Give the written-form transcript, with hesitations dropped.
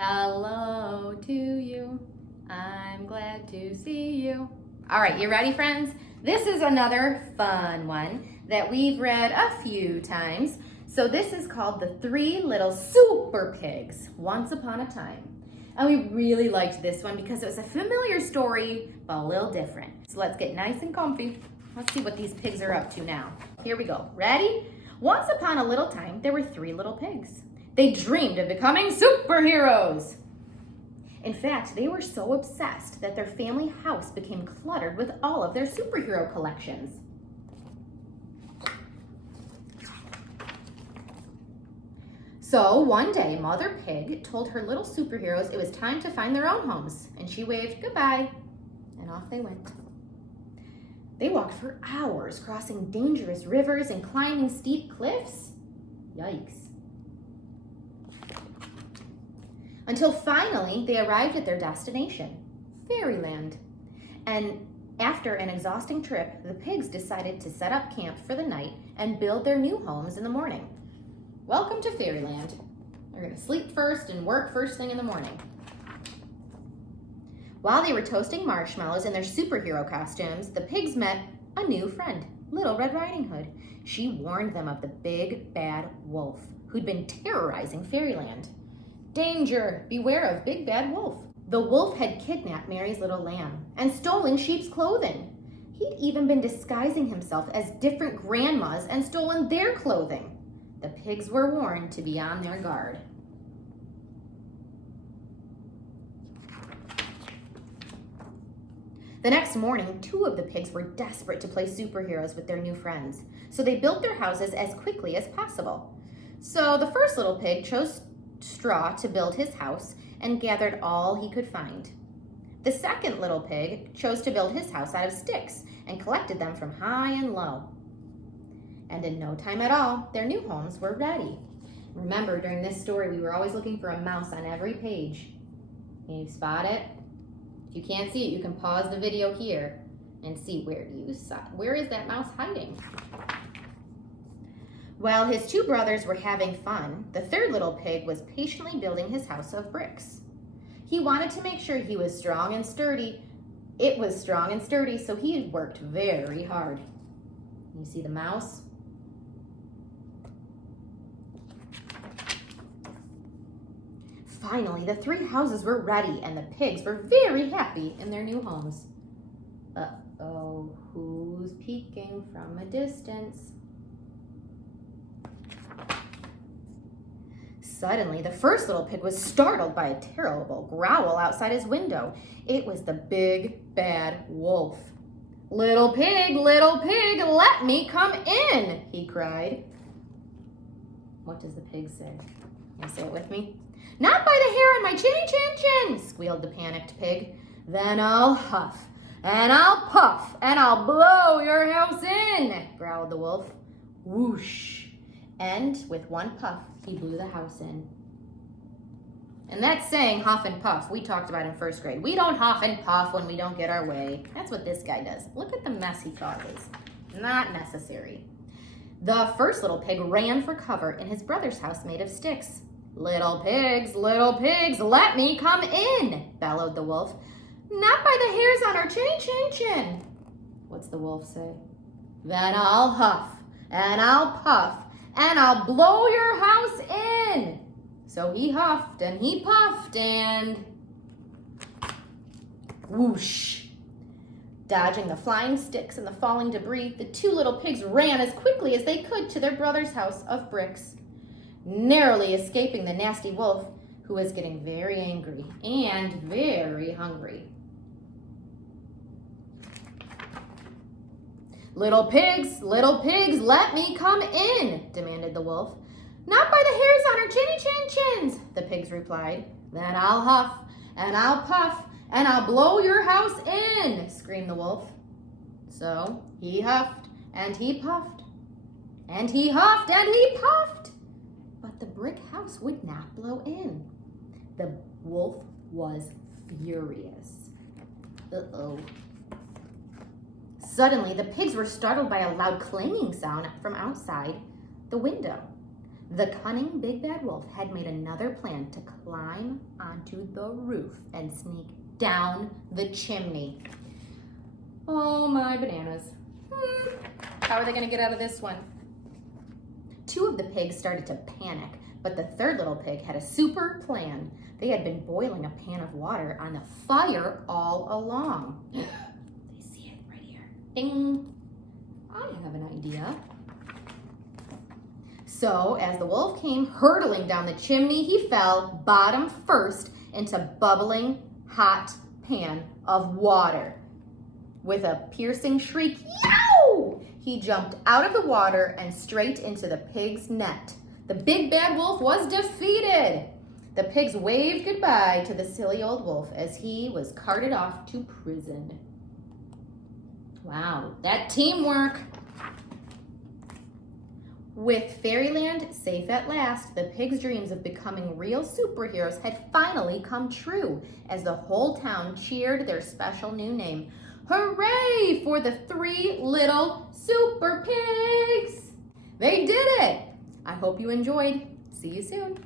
Hello to you. I'm glad to see you. All right, you ready, friends? This is another fun one that we've read a few times. So this is called The Three Little Super Pigs, Once Upon a Time. And we really liked this one because it was a familiar story, but a little different. So let's get nice and comfy. Let's see what these pigs are up to now. Here we go. Ready? Once upon a little time, there were three little pigs. They dreamed of becoming superheroes. In fact, they were so obsessed that their family house became cluttered with all of their superhero collections. So one day, Mother Pig told her little superheroes it was time to find their own homes, and she waved goodbye, and off they went. They walked for hours, crossing dangerous rivers and climbing steep cliffs. Yikes. Until finally they arrived at their destination, Fairyland. And after an exhausting trip, the pigs decided to set up camp for the night and build their new homes in the morning. Welcome to Fairyland. They're gonna sleep first and work first thing in the morning. While they were toasting marshmallows in their superhero costumes, the pigs met a new friend, Little Red Riding Hood. She warned them of the big bad wolf who'd been terrorizing Fairyland. Danger! Beware of Big Bad Wolf. The wolf had kidnapped Mary's little lamb and stolen sheep's clothing. He'd even been disguising himself as different grandmas and stolen their clothing. The pigs were warned to be on their guard. The next morning, two of the pigs were desperate to play superheroes with their new friends, so they built their houses as quickly as possible. So the first little pig chose straw to build his house and gathered all he could find. The second little pig chose to build his house out of sticks and collected them from high and low. And in no time at all, their new homes were ready. Remember, during this story, we were always looking for a mouse on every page. Can you spot it? If you can't see it, you can pause the video here and see where is that mouse hiding? While his two brothers were having fun, the third little pig was patiently building his house of bricks. He wanted to make sure he was strong and sturdy. It was strong and sturdy, so he had worked very hard. You see the mouse? Finally, the three houses were ready, and the pigs were very happy in their new homes. Uh-oh, who's peeking from a distance? Suddenly, the first little pig was startled by a terrible growl outside his window. It was the big bad wolf. Little pig, let me come in, he cried. What does the pig say? Can you say it with me? Not by the hair on my chinny chin chin, squealed the panicked pig. Then I'll huff, and I'll puff, and I'll blow your house in, growled the wolf. Whoosh. And with one puff, he blew the house in. And that saying, huff and puff, we talked about in first grade. We don't huff and puff when we don't get our way. That's what this guy does. Look at the mess he causes. Not necessary. The first little pig ran for cover in his brother's house made of sticks. Little pigs, let me come in, bellowed the wolf. Not by the hairs on our chinny chin chin. What's the wolf say? Then I'll huff, and I'll puff, and I'll blow your house in. So he huffed and he puffed and whoosh. Dodging the flying sticks and the falling debris, the two little pigs ran as quickly as they could to their brother's house of bricks, narrowly escaping the nasty wolf, who was getting very angry and very hungry. Little pigs, let me come in, demanded the wolf. Not by the hairs on our chinny chin chins, the pigs replied. Then I'll huff, and I'll puff, and I'll blow your house in, screamed the wolf. So he huffed, and he puffed, and he huffed, and he puffed. But the brick house would not blow in. The wolf was furious. Uh-oh. Suddenly, the pigs were startled by a loud clanging sound from outside the window. The cunning Big Bad Wolf had made another plan to climb onto the roof and sneak down the chimney. Oh my bananas. How are they gonna get out of this one? Two of the pigs started to panic, but the third little pig had a super plan. They had been boiling a pan of water on the fire all along. They see it right here. Ding! I have an idea. So as the wolf came hurtling down the chimney, he fell bottom first into bubbling hot pan of water. With a piercing shriek, yow! He jumped out of the water and straight into the pig's net. The big bad wolf was defeated. The pigs waved goodbye to the silly old wolf as he was carted off to prison. Wow, that teamwork. With Fairyland safe at last, the pigs' dreams of becoming real superheroes had finally come true as the whole town cheered their special new name. Hooray for the 3 little super pigs! They did it! I hope you enjoyed. See you soon.